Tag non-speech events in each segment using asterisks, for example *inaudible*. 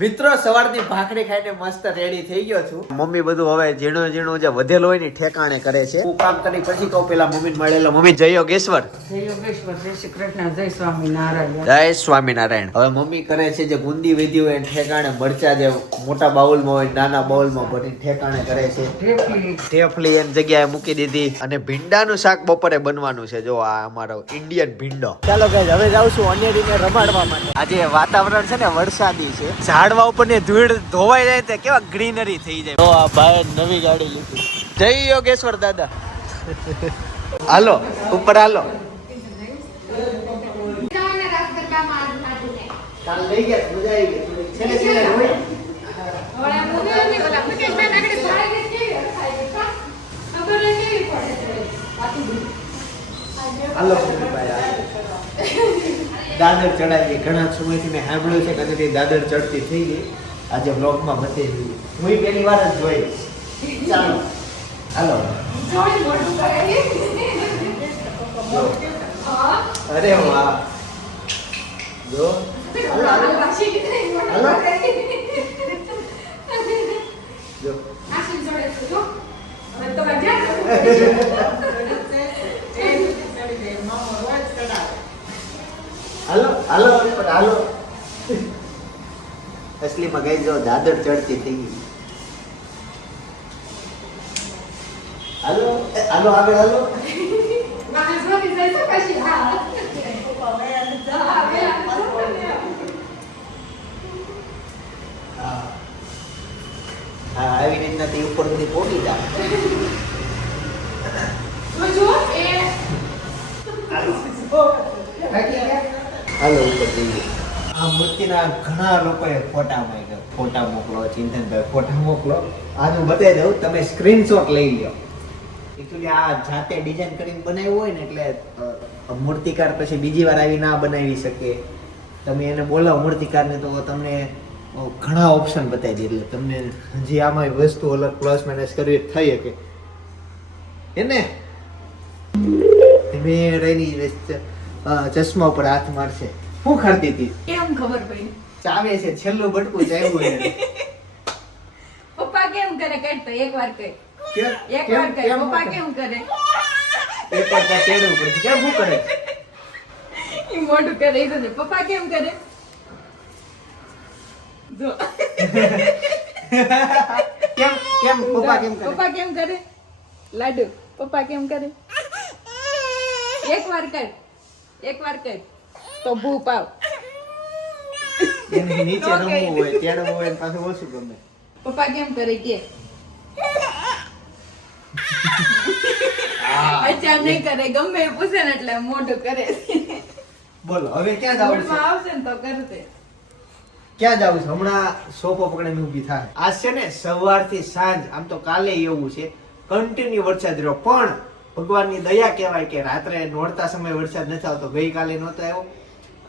મિત્રો સવારની ભાખરી ખાઈને મસ્ત રેડી થઈ ગયો છું. મમ્મી બધું હવે ઝીણો ઝીણો જે વધેલો હોય ને ઠેકાણે કરે છે. હું કામ કરી પછી કહું પેલા મમ્મી મળેલો. મમ્મી જય યોગેશ્વર. જય યોગેશ્વર જય શ્રી કૃષ્ણ જય સ્વામિનારાયણ. જય સ્વામિનારાયણ. હવે મમ્મી કરે છે જે ગુંદી વેધી હોય ઠેકાણે મરચા જે મોટા બાઉલમાં હોય નાના બાઉલમાં ભરીને ઠેકાણે કરે છે. ઠેફલી એમ જગ્યાએ મૂકી દીધી અને ભીંડાનું શાક બપોરે બનવાનું છે. જો આ અમારો ઇન્ડિયન ભીંડો. ચાલો ગાઈઝ હવે જાઉં છું અનેરીને રમાડવા માટે. આજે વાતાવરણ છે ને વરસાદી છે. ઝાડવા ઉપરની ધૂળ ધોવાઈ જાય તે કેવા ગ્રીનરી થઈ જાય. તો આ ભાઈ નવી ગાડી લીધી. જય યોગેશ્વર દાદા. હાલો ઉપર હાલો. કાલ હાલો દાદર ચડાવી ઘણા સમયથી મેં સાંભળ્યું છે કે કદાચ દાદર ચડતી થઈ ગઈ. આજે બ્લોગમાં બતાવી હું પહેલી વાર જ જોઈ. ચાલો. હાલો. અરે વાહ. જો. જો. *laughs* હાલો હાલો પણ હાલો. અસલીમાં ગઈ જો દાદર ચડતી થઈ ગઈ. હાલો હાલો આવે હાલો *laughs* હા હા આવી રીતના તે ઉપર સુધી પહોંચી જા હાલો ઉપર જઈએ. આ મૂર્તિના ઘણા લોકોએ ફોટા માંગ્યો. ફોટા મોકલો, ચિંતનભાઈ, ફોટા મોકલો. આજ હું બતાવી દઉં, તમે સ્ક્રીનશોટ લઈ લો એકચ્યુઅલી આ જાતે ડિઝાઇન કરીને બનાવ્યું હોય ને એટલે મૂર્તિકાર પછી બીજી વાર આવી ના બનાવી શકે. તમે એને બોલાવો મૂર્તિકારને તો તમને ઘણા ઓપ્શન બતાવી દે. એટલે તમને જે આમાં વસ્તુ અલગ પ્લસ માઇનસ કરવી થઈ શકે. એને? ધીમે રહીને ચશ્મા ઉપર હાથ મારશે. શું ખાતી હતી? કેમ ખબર પડી? ચાવે છે છેલ્લું બટકું ચાવ્યું પપ્પા કેમ કરે? કઈ તો એક વાર કઈ કેમ? એક વાર કઈ પપ્પા કેમ કરે? એક વાર ત્યાં તેડવું કેમ શું કરે? ઈ મોઢું કરે ઈ તો. પપ્પા કેમ કરે? જો. કેમ? કેમ? પપ્પા કેમ કરે? પપ્પા કેમ કરે? લાડુ. પપ્પા કેમ કરે? એક વાર કર એક વાર કર તો ભૂ પાવ. એને નીચે રમવું હોય તેડવું હોય પાછું ઓછું ગમે. પપ્પા કેમ કરે કે? અચ્છા નહીં કરે ગમે પૂછે ને એટલે મોઢું કરે. બોલો હવે ક્યાં જવું છે? આવશે ને તો કરશે. ક્યાં જવું છે? હમણાં સોફો પકડીને ઊભી થાય. આજ છે ને સવારથી સાંજ આમ તો કાલે એવું છે કન્ટિન્યુ વરસાદ રહ્યો. પણ ભગવાનની દયા કહેવાય કે રાત્રે નોરતા સમયે વરસાદ નથી આવતો ગઈકાલે નહોતો આવ્યો.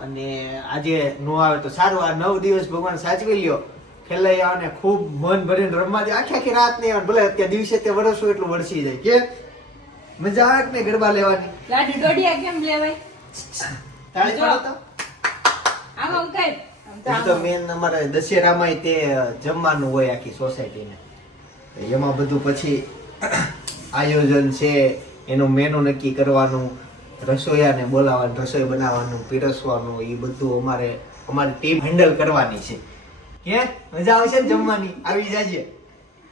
અને આજે નો આવે તો સારું. આ નવ દિવસ ભગવાન સાચવી લ્યો. ખેલાઈ આવે ને ખૂબ મન ભરીને રમવા દે. આખી આખી રાત નહીં આવે. ભલે અત્યારે દિવસે તે વરસો એટલું વરસી જાય. કે મજા આવે ને ગરબા લેવાની. લાડુ દોડિયા કેમ લેવાય? તાળી પાડો તો. આમ કર તો. મેન અમારે દશેરામાં તે જમવાનું હોય આખી સોસાયટીને એમાં બધું પછી આયોજન છે એનું મેનુ નક્કી કરવાનું રસોઈયાને બોલાવવાનું રસોઈ બનાવવાનું પીરસવાનું એ બધું અમારે અમારી ટીમ હેન્ડલ કરવાની છે. કે? મજા આવશે ને જમવાની? આવી જાજે.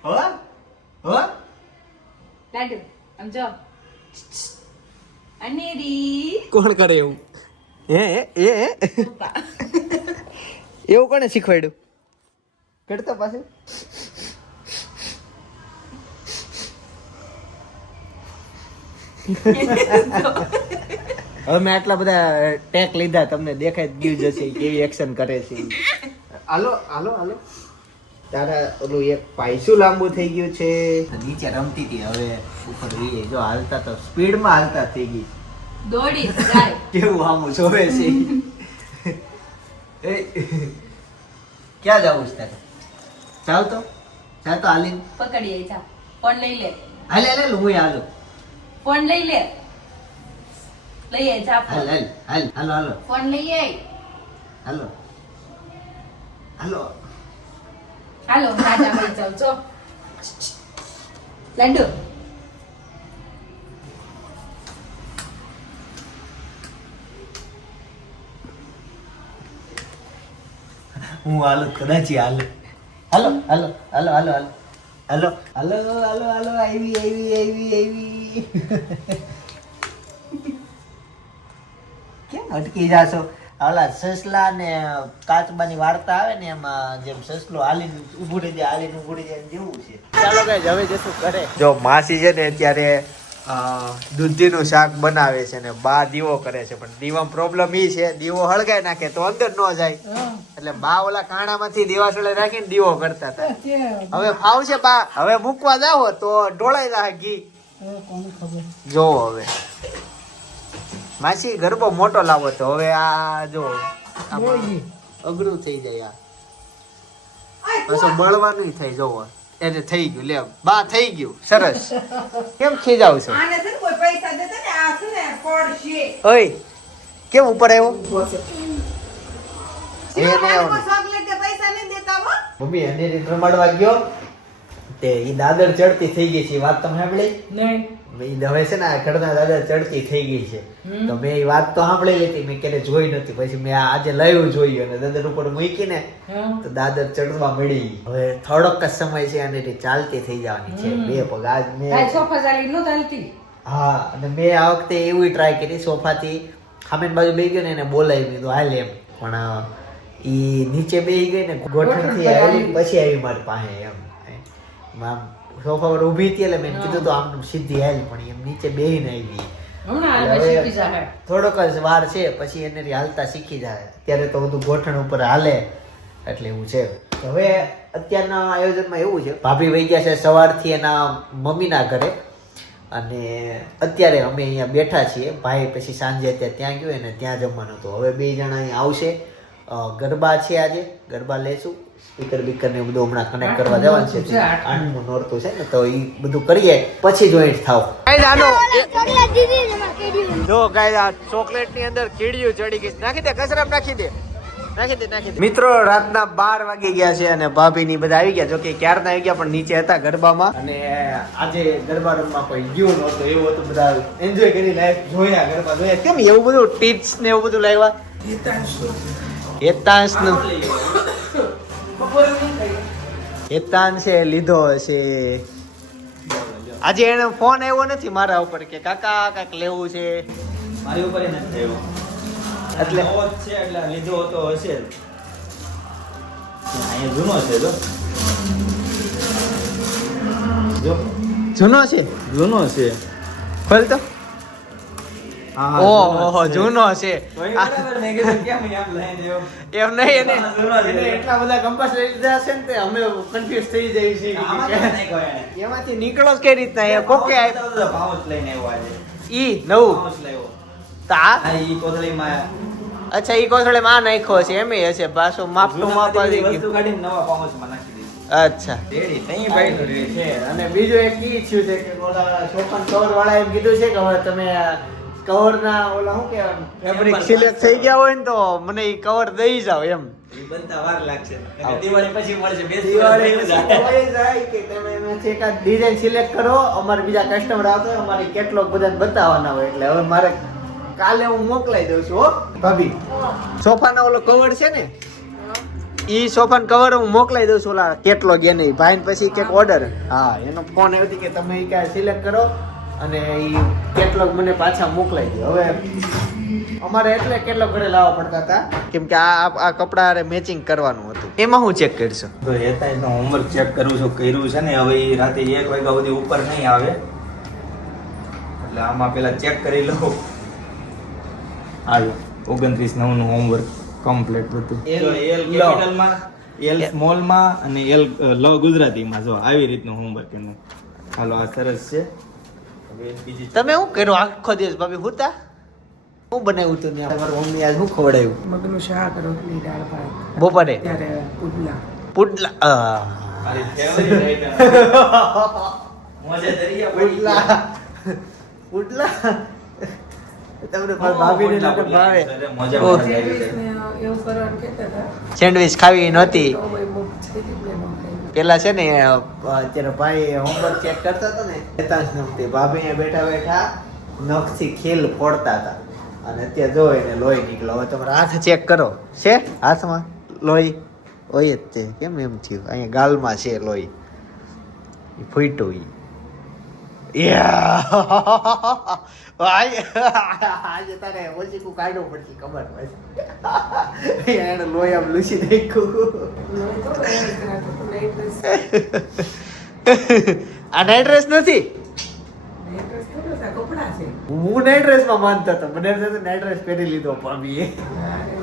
હો? હો? લાડુ આમ જો. અનેરી. કોણ કરે એવું? હે એ *laughs* એવું કોને શીખવાડ્યું? કરતા પાસે *laughs* હવે મેં આટલા બધા ટેક લીધા તમને દેખાય જ ગયું જશે કેવી એક્શન કરે છે. હાલો હાલો હાલો. તારા ઓલું એક પાયસું લાંબુ થઈ ગયું છે. નીચે રમતી હતી હવે ઉપર રહીએ. જો હાલતા તો સ્પીડમાં હાલતા થઈ ગઈ. દોડી જાય. *laughs* કેવું આમ જોવે છે. એ ક્યાં જવું છે તારે? ચાલ તો? ચાલ તો હાલીને? પકડીએ જા. પણ લઈ લે. હાલે હાલે હું હાલું. ફોન લઈ લે. લઈએ જા હાલ હાલ હાલ હાલો હાલો. ફોન લઈએ હાલો. હાલો. હાલો રાજા ભાઈ જાવ છો લાડુ. હું હાલો કદાચ હાલો. હાલો હાલો હાલો હાલો હાલો. હાલો હાલો હાલો હાલો આવી આવી આવી આવી. કેમ અટકી જાશો? હાલા સસલા ને કાચબાની વાર્તા આવે ને એમાં જેમ સસલો હાલીને ઊભું રહી જાય હાલીને ઊભું રહી જાય જેવું છે. ચાલો કઈ હવે જશું કરે જો માસી છે ને અત્યારે દૂધીનું શાક બનાવે છે ને બા દીવો કરે છે પણ દીવામાં પ્રોબ્લેમ ઈ છે દીવો હળગાઈ નાખે તો અંદર ન જાય. એટલે બા ઓલા કાણામાંથી દીવાસળે રાખીને દીવો કરતા હતા. હવે ફાવશે બા હવે મૂકવા જાવ તો ઢોળાઈ જાય ઘી. જો હવે. માસી ગરબો મોટો લાવો તો હવે આ જો અઘરું થઈ જાય આ. પાછો બળવાનું થઈ જવો એટલે થઈ ગયું લે બા થઈ ગયું સરસ. કેમ ખીજાવ છો? ઓય કેમ ઉપર આવ્યો? મમ્મી એને રમાડવા ગયો? તે ઈ દાદર ચડતી થઈ ગઈ છે વાત તમે સાંભળી? નહીં. ઈ હવે છે ને આ ઘરના દાદર ચડતી થઈ ગઈ છે. તો મેં ઈ વાત તો સાંભળી લીધી મેં ક્યારે જોઈ નથી પછી મેં આજે લાઈવ જોયું અને દાદર ઉપર મૂકીને તો દાદર ચડવા મળી હવે થોડોક જ સમય છે અને તે ચાલતી થઈ જવાની છે. બે પગ આજ મેં સોફા ચાલી ન ચાલતી? હા અને મેં આ વખતે એવું ટ્રાય કરી સોફાથી. ખામેન બાજુ બેસી ગયો ને એને બોલાવી દીધું હાલ એમ. પણ ઈ નીચે બેસી ગઈ ને ગોઠણથી આવી પછી આવી મારી પાસે એમ. આમ સોફા પર ઊભી હતી એટલે મેં કીધું તો આમ સીધી આવી પણ એમ નીચે બેહીને આવી ગઈ. થોડોક જ વાર છે પછી એને હાલતા શીખી જાય અત્યારે તો બધું ગોઠણ ઉપર હાલે એટલે એવું છે. હવે અત્યારના આયોજનમાં એવું છે ભાભી વહી ગયા છે સવારથી એના મમ્મીના ઘરે. અને અત્યારે અમે અહીંયા બેઠા છીએ ભાઈ પછી સાંજે અત્યારે ત્યાં ગયો અને ત્યાં જમવાનું હતું. હવે બે જણા અહીંયા આવશે. ગરબા છે આજે ગરબા લેશું. સ્પીકર બીકર ને બધું હમણાં કનેક્ટ કરવા જવાનું છે આઠમું. નોરતું છે ને તો એ બધું કરીએ પછી જોઈન્ટ થાવ જો આ ચોકલેટની અંદર કીડિયું ચડી ગઈ નાખી દે કચરામાં નાખી દે. નાખી દે નાખી દે. મિત્રો રાતના બાર વાગી ગયા છે અને ભાભી ની બધા આવી ગયા. જોકે ક્યાર ના આવી ગયા પણ નીચે હતા ગરબામાં. અને આજે ગરબા રમવા કોઈ ગયું નહોતું એવું હતું બધા એન્જોય કરી લાઈફ જોયા ગરબા જોયા. કેમ એવું બધું ટીપ્સ ને એવું બધું લાવ્યા હેતાંશનું. હેતાંશે લીધો છે. આજે એને ફોન આવ્યો નથી મારા ઉપર કે કાકા કાંઈક લેવું છે? મારી ઉપર નથી આવ્યો એટલે છે એટલે લીધો હતો હશે અહીંયા જૂનો છે જો. જૂનો છે? જૂનો છે. ખોલ તો. ઓહો એ કોકે લઈને આવ્યો અચ્છા ઈ કોથળે માં નાખ્યો છે એમ એ છે પાછો માપ તો માપ આવી ગયું. અચ્છા. અને બીજું એક ઈ થયું છે કે ઓલા ચોપન કવર વાળા એમ કીધું છે કે હવે તમે કવર ના ઓલા શું કહેવાય ફેબ્રિક સિલેક્ટ થઈ ગયા હોય ને તો મને એ કવર દઈ જાવ એમ. ઈ બનતા વાર લાગશે. દિવાળી પછી મળશે બે દિવાળી જાય. કે તમે એમાંથી એકાદ ડિઝાઇન સિલેક્ટ કરો અમારે બીજા કસ્ટમર આવતા હોય અમારી કેટલોગ બધાને બતાવવાના હોય. એટલે હવે મારે કાલે હું મોકલાઈ દઉં છું હો ભાભી. સોફાનો ઓલો કવર છે ને ઈ સોફાન કવર હું મોકલાઈ દઉં છું ઓલા કેટલોગ એને. ભાઈ પછી કંઈક ઓર્ડર હા એનો ફોન આવ્યો હતો કે તમે એ કાંઈ સિલેક્ટ કરો અને એ કેટલોગ મને પાછા મોકલાઈ દો હવે અમારે એટલે કેટલો ઘરે લાવવા પડતા હતા. કેમ કે આ આ કપડા મેચિંગ કરવાનું હતું. એમાં હું ચેક કરશું? તો હેતાંશનું હોમવર્ક ચેક કરું છું કર્યું છે ને હવે એ રાતે એક વાગ્યા સુધી ઉપર નહીં આવે. એટલે આમાં પેલા ચેક કરી લઉં. આવ્યો ઓગણત્રીસ નવનું હોમવર્ક કમ્પ્લીટ હતું એલ લ. કેપિટલમાં એલ સ્મોલમાં અને એલ લ ગુજરાતીમાં જો આવી રીતનું હોમવર્ક એનું. હાલો આ સરસ છે. તમે શું કર્યું આખો દિવસ? ભાભી હુતા? શું બનાવ્યું તું ત્યાં? મારી મમ્મી આજ શું ખવડાવ્યું? મગનું શાક રોટલી દાળ ભાત. બપોરે? પુડલા. પુડલા. પુડલા. પુડલા. તમને ભાભીને લોકો ભાવે. સેન્ડવિચ ખાવી નહોતી. પેલા છે ને અત્યારે ભાઈ હોમવર્ક ચેક કરતા હતા ને ચેતાંશ નમતી ભાભી બેઠા બેઠા નખથી ખીલ ફોડતા હતા. અને અત્યારે જો એને લોહી નીકળ્યો. હવે તમારા હાથ ચેક કરો. છે હાથમાં? લોહી? હોય જ તે. કેમ એમ થયું? અહીંયા ગાલમાં છે લોહી. ફૂટ્યું યા. *laughs* *laughs* આજે તારે ઓછીકું કાઢવું પડશે ખબર પડશે. *laughs* એને લોહી આમ લૂસી નાખ્યું. આ નાઇટ ડ્રેસ નથી night dress થોડો છે, આ કપડાં છે હું નાઇટ ડ્રેસમાં માનતો હતો. મને નાઇટ ડ્રેસ પહેરી લીધો પામી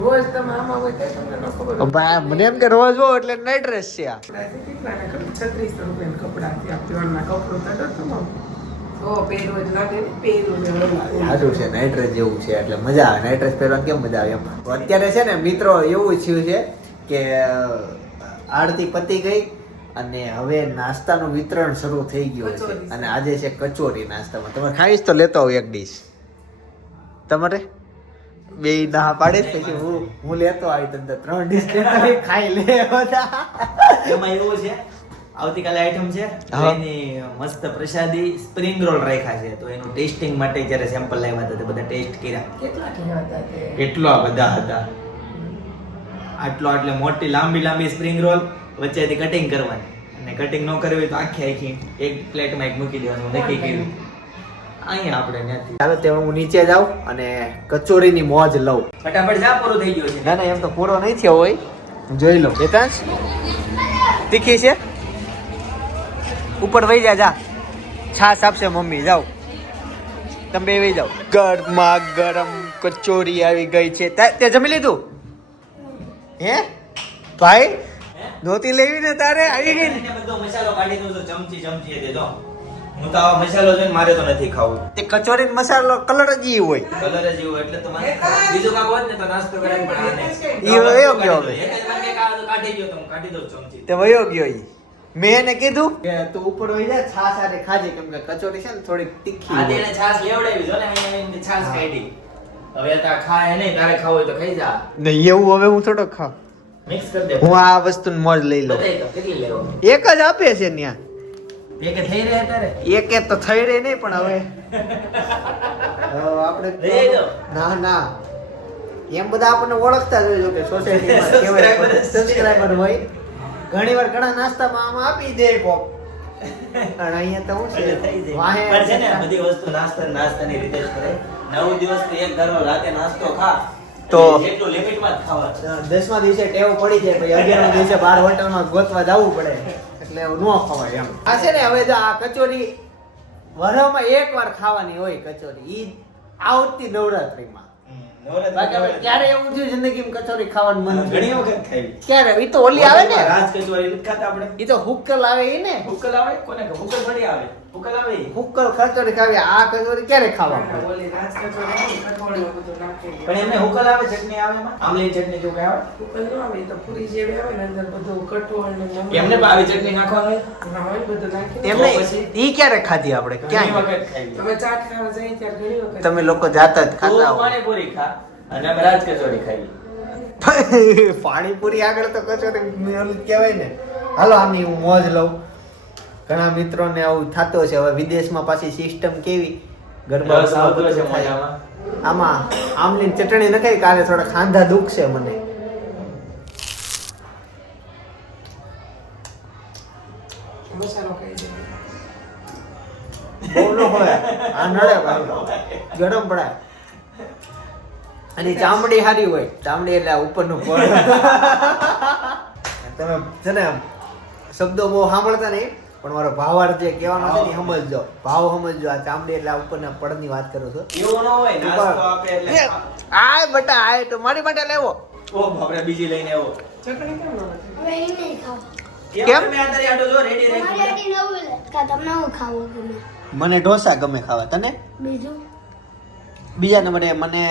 રોજ તમે આમાં હોય તો તમને ન ખબર ભાઈ મને એમ કે રોજ હો એટલે નાઇટ ડ્રેસ છે આ. કપડાં રૂપિયા કપડા ખબર? 3600 રૂપિયાના કપડાં છે. આ કપડું તો તો તમામ. તો પહેરવું જ લાગે ને, પહેરવું સારું છે નાઇટ ડ્રેસ જેવું છે એટલે મજા આવે. નાઇટ ડ્રેસ પહેરવાની કેમ મજા આવે એમ? અત્યારે છે ને મિત્રો એવું થયું છે કે આરતી પતી ગઈ. અને હવે નાસ્તાનું વિતરણ શરૂ થઈ ગયું છે. અને આજે છે કચોરી નાસ્તામાં. તમે ખાઈશ તો લેતો આવું એક ડીશ. તમારે? બે ના પાડે પછી હું હું લેતો આવી તમને ત્રણ ડીશ લેતો ખાઈ લે બધા. એમાં એવું છે આવતીકાલે આઈટમ છે. એની મસ્ત પ્રસાદી સ્પ્રિંગ રોલ રાખ્યા છે. તો એનું ટેસ્ટિંગ માટે જ્યારે સેમ્પલ લાવ્યા હતા તે બધા ટેસ્ટ કર્યા. કેટલા કેવા હતા કેટલા બધા હતા. આટલો એટલે મોટી લાંબી લાંબી સ્પ્રિંગ રોલ વચ્ચેથી કટિંગ કરવાની. અને કટિંગ ન કરવી હોય તો આખી આખી એક પ્લેટમાં એક મૂકી દેવાનું. નક્કી કર્યું અહીંયા આપણે ત્યાંથી. ચાલો તે હું નીચે જાઉં અને કચોરીની મોજ લઉં. ફટાફટ જા પૂરો થઈ ગયું છે. ના ના એમ તો પૂરો નહીં થયો હોય. જોઈ લો. ચેતાંશ તીખી છે? ઉપર વહી જા જા. છાશ આપશે મમ્મી. જાઓ. તમે વહી જાઓ. ગરમા ગરમ કચોરી આવી ગઈ છે. તે જમી લીધું? હે? ભાઈ? નહોતી લેવી ને તારે આવી ગઈ ને. બધો મસાલો કાઢી દઉં છું ચમચી ચમચી દેજો હું તો આવા મસાલો જોઈને મારે તો નથી ખાવું. તે કચોરી મસાલો કલર જ ઈ હોય. કલર જ એવો એટલે તમારે મારે બીજું કાંઈ હોત ને તો નાસ્તો કરાય પણ આને ઈ વયો ગયો હવે. કાઢી ગયો તો હું કાઢી દઉં ચમચી. તે વયો ગયો ઈ. મેં એને કીધું કે તું ઉપર વહી જા છાસ આરે ખાજે. કેમ કે કચોરી છે ને થોડીક તીખી હોય. એને છાશ લેવડાવી જો ને અહીંયા છાસ કાઢી. હવે તા ખાય નહીં તારે ખાવું હોય તો ખાઈ જા. નહીં એવું હવે હું થોડો ખાવ મિક્સ કરી દે. હું આ વસ્તુની મોજ લઈ લઉં. કેટલી લેવો? એક જ આપે છે ત્યાં બે થઈ રહે તારે એક એક તો થઈ રહે નહીં પણ હવે. *laughs* આપણે. ના ના. એમ બધા આપણને ઓળખતા જ હોય કે સોસાયટીમાં. સબસ્ક્રાઇબર હોય. ઘણી વાર ઘણા નાસ્તામાં આમ આપી દે કોક. પણ અહીંયા તો હું છે? વાહે પણ છે ને બધી વસ્તુ નાસ્તા નાસ્તાની રીતે જ કરે. નવ દિવસ એક ઘરનો રાતે નાસ્તો ખા. તો- દસમા દિવસે ટેવ પડી જાય પછી અગિયારમા દિવસે બાર હોટલમાં ગોતવા જવું પડે. એટલે એવું ન ખવાય એમ. આ છે ને હવે જો આ કચોરી વરસમાં એક વાર ખાવાની હોય કચોરી ઈ આવતી નવરાત્રીમાં. ક્યારે એવું થયું જિંદગીમાં કચોરી ખાવાનું મન ઘણી વખત ખાવી ક્યારે? ઈ તો ઓલી આવે ને? રાજ કચોરી ખાતા આપણે. ઈ તો હુક્કલ આવે ઈ ને? હુકલ આવે? કોને હુકલ ભૂકલ આવે. ભૂકલ આવે ઈ. કચોરી ખાવી. આ કચોરી ક્યારે ખાવા ઓલી રાજકચોરી આવે ને, કઠોળનું બધું નાખેલું. પણ એમને હુકલ આવે ચટણી આવે એમાં? આમલીની ચટણી જેવું કઈ આવે કુકર ન આવે, તો પૂરી જેવી આવે ને, અંદર બધું કઠોળ ને એમને આવી ચટણી નાખવાનું હોય? હોય બધું નાખેલું. એમ ઈ ક્યારે ખાધી આપણે? ક્યાં વખત તમે ચાટ ખાવા જાય ત્યારે ઘણી વખત તમે લોકો જાતા જ ખાતા હો. પાણીપુરી ખા અને અમે રાજ કચોરી ખાઈ *laughs* પાણીપુરી આગળ તો કચોરી કહેવાય ને. હાલો આની હું મોજ લઉં. ઘણા મિત્રોને આવું થતો છે. હવે વિદેશમાં પાછી સિસ્ટમ કેવી? ગરબા. આમાં આમલી ચટણી નખાય કાલે થોડા ખાંધા દુખશે મને. મસાલો ખાઈ જાય. બહુ ન હોય. આ નડે ગરમ પડાય. અને ચામડી સારી હોય. ચામડી એટલે ઉપરનું પડ. *laughs* તમે છે ને શબ્દો બહુ સાંભળતા નહીં. પણ મારો ભાવાર્થ જે કહેવાનો છે ને સમજજો. ભાવ સમજજો. આ ચામડી એટલે ઉપરના પડની વાત કરું છું. એવું ન હોય નાસ્તો આપે એટલે આ બટા આ તો મારી માટે લેવો. ઓ બાપરે બીજી લઈને આવો. ચટણી કેમ ન? હવે એ નહીં ખાવ. કેમ? તમે આ આટો જો રેડી તમારે રાખી આટલી નવું લે. કા તમને હું ખાવું ગમે. મને ઢોસા ગમે ખાવા. તને? બીજું? બીજા નંબરે મને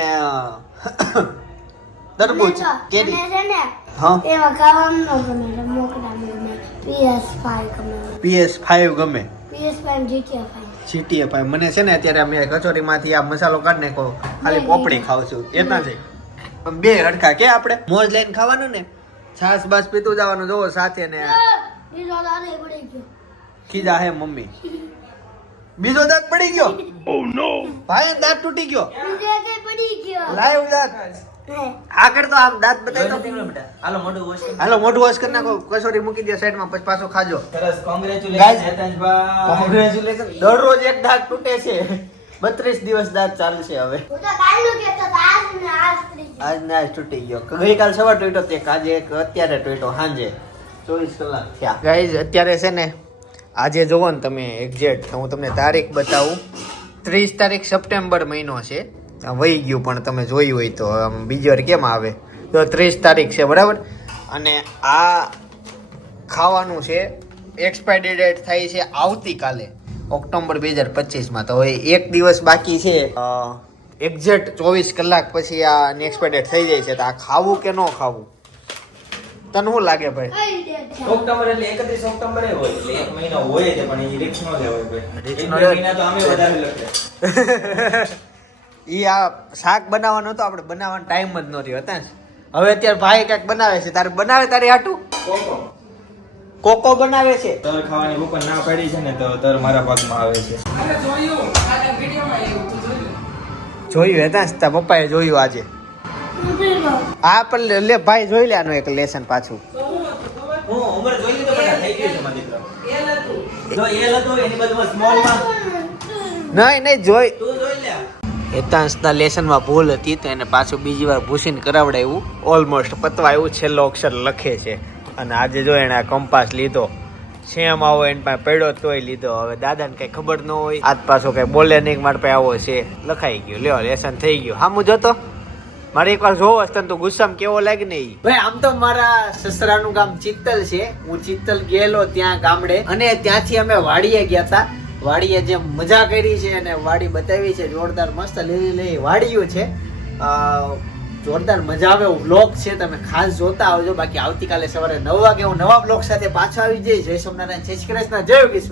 તરબૂચ કેરી. ને હા. એમાં ખાવાનું ન ગમે રમકડા ગમે. PS5 ગમે. PS5 ગમે PS5 GTA5 સીટીએ ભાઈ મને છે ને અત્યારે અમે કચોરીમાંથી આ મસાલો કાઢી નાખ્યો. ખાલી પોપડી ખાવ છું. એટલા છે. બે હડકા કે આપણે? મોજ લઈને ખાવાનું ને? છાસ બાસ પીતું જવાનું. જોવો સાથે ને ખીજા હે મમ્મી. બીજો દાંત પડી ગયો? *laughs* ભાઈ દાંત તૂટી ગયો. બીજો કે પડી ગયો. લાઈવ દાંત. આગળ તો આમ દાંત બતાવી દો બેટા હાલો મોઢું વોશ કરો હાલો મોઢું વોશ કરી નાખો. કચોરી મૂકી દે સાઈડમાં પછી પાછો ખાજો. સરસ કોંગ્રેચ્યુલેશન હેતાંશભાઈ કોંગ્રેચ્યુલેશન દરરોજ એક દાંત તૂટે છે. બત્રીસ દિવસ દાંત ચાલશે હવે. હું તો આજ ને આજ આજ ને આજ તૂટી ગયો. ગઈકાલ સવાર તૂટ્યો તે આજે એક અત્યારે તૂટ્યો સાંજે. ચોવીસ કલાક થયા. ગાઈઝ અત્યારે છે ને આજે જોવો ને તમે એક્ઝેક્ટ હું તમને તારીખ બતાવું. ત્રીસ તારીખ સપ્ટેમ્બર મહિનો છે. વહી ગયું પણ તમે જોયું હોય તો આમ બીજી વાર કેમ આવે? તો ત્રીસ તારીખ છે બરાબર? અને આ ખાવાનું છે એક્સપાયરી ડેટ થાય છે આવતીકાલે ઓક્ટોબર બે હજાર પચીસમાં. તો હવે એક દિવસ બાકી છે. એક્ઝેક્ટ ચોવીસ કલાક પછી આ એક્સપાયરી ડેટ થઈ જાય છે. તો આ ખાવું કે ન ખાવું? તને શું લાગે ભાઈ? ઓક્ટોબર એટલે એકત્રીસ ઓક્ટોબર હોય. એટલે એક મહિનો હોય છે પણ એ રિક્સ નો લેવાય ભાઈ. Risk નો મહિના તો અમે વધારે લખે. *laughs* ઈ આ શાક બનાવવાનું તો આપણે બનાવવાનો ટાઈમ જ ન રહ્યો હતા હવે અત્યારે ભાઈ કંઈક બનાવે છે તારે બનાવે તારે હાટું કોકો. કોકો બનાવે છે? તર ખાવાની ઉપર ના પડી છે ને તો તર મારા ભાગમાં આવે છે. અરે જોયું આના વિડીયોમાં એવું જોયું. જોયું હતા તારા પપ્પાએ જોયું આજે. આ પણ લે- લે ભાઈ જોઈ લેવાનું એક લેસન પાછું. હું હતું ખબર? હું ઉંમર જોઈ લીધો પણ થઈ ગયું છે મારી દીકરા. એલ હતું. જો એલ હતો એની બાજુમાં સ્મોલ નહીં નહીં જોઈ. તું જોઈ લે. હેતાંશના લેસનમાં ભૂલ હતી તો એને પાછું બીજી વાર ભૂસીને કરાવડાવ્યું. ઓલમોસ્ટ પતવા એવું છેલ્લો અક્ષર લખે છે. અને આજે જો એણે આ કંપાસ લીધો સેમ આવો એને પાસે પડ્યો તોય લીધો. હવે દાદાને કઈ ખબર ન હોય. આજ પાછો કઈ બોલે નહીં મારે મારા પાસે આવો છે. લખાઈ ગયો. લ્યો લેસન થઈ ગયું. હા હું જોતો. મારે એકવાર જોવો તને તો ગુસ્સામાં કેવો લાગે ને ભાઈ આમ તો મારા સસરાનું ગામ ચિત્તલ છે. હું ચિત્તલ ગયેલો ત્યાં ગામડે. અને ત્યાંથી અમે વાડીએ ગયા હતા. વાડીએ જે મજા કરી છે અને વાડી બતાવી છે, જોરદાર મસ્ત લીલી લીલી વાડીઓ છે. જોરદાર મજા આવે એવું બ્લોગ છે, તમે ખાસ જોતા આવજો. બાકી આવતીકાલે સવારે નવ વાગે હું નવા બ્લોગ સાથે પાછો આવી જઈશ. જય સોમનારાયણ જય શ્રી કૃષ્ણ, જય યોગેશ્વર.